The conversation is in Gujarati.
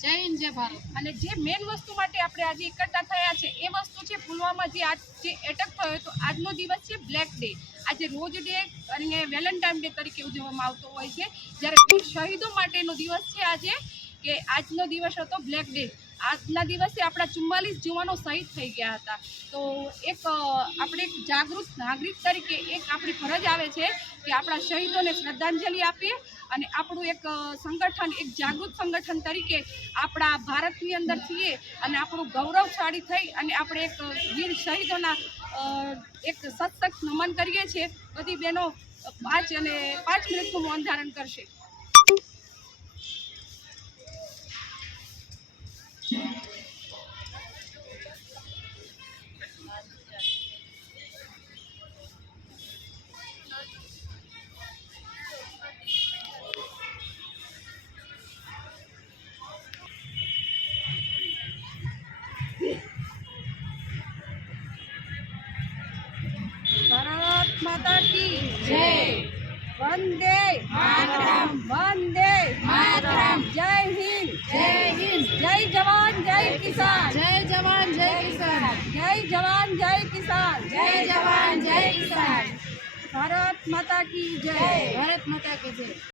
જય હિન્દ, જય ભારત. અને જે મેન વસ્તુ માટે આપણે આજે એકઠા થયા છે, એ વસ્તુ છે પુલવામા જે આજ જે એટેક થયો તો આજનો દિવસ છે બ્લેક ડે આજે રોજ ડે અને વેલેન્ટાઇન ડે તરીકે ઉજવવામાં આવતો હોય છે. જ્યારે શહીદો માટેનો દિવસ છે આજે, કે આજનો દિવસ હતો બ્લેક ડે આજના દિવસે આપણા ચુમ્માલીસ યુવાનો શહીદ થઈ ગયા હતા. તો એક આપણે એક જાગૃત નાગરિક તરીકે એક આપણી ફરજ આવે છે કે આપણા શહીદોને શ્રદ્ધાંજલિ આપીએ અને આપણું એક સંગઠન, એક જાગૃત સંગઠન તરીકે આપણા ભારતની અંદર છીએ અને આપણું ગૌરવશાળી થઈ અને આપણે એક વીર શહીદોના એક સતત નમન કરીએ છીએ. બધી બહેનો પાંચ અને પાંચ મિનિટનું મૌન ધારણ કરશે. ભારત માતા કી જય. વંદે માતરમ. વંદે માતરમ. જય હિન્દ જય હિન્દ જય જવાન જય કિસાન. જય જવાન જય કિસાન. જય જવાન જય કિસાન. જય જવાન જય કિસાન. ભારત માતા કી જય. ભારત માતા કી જય.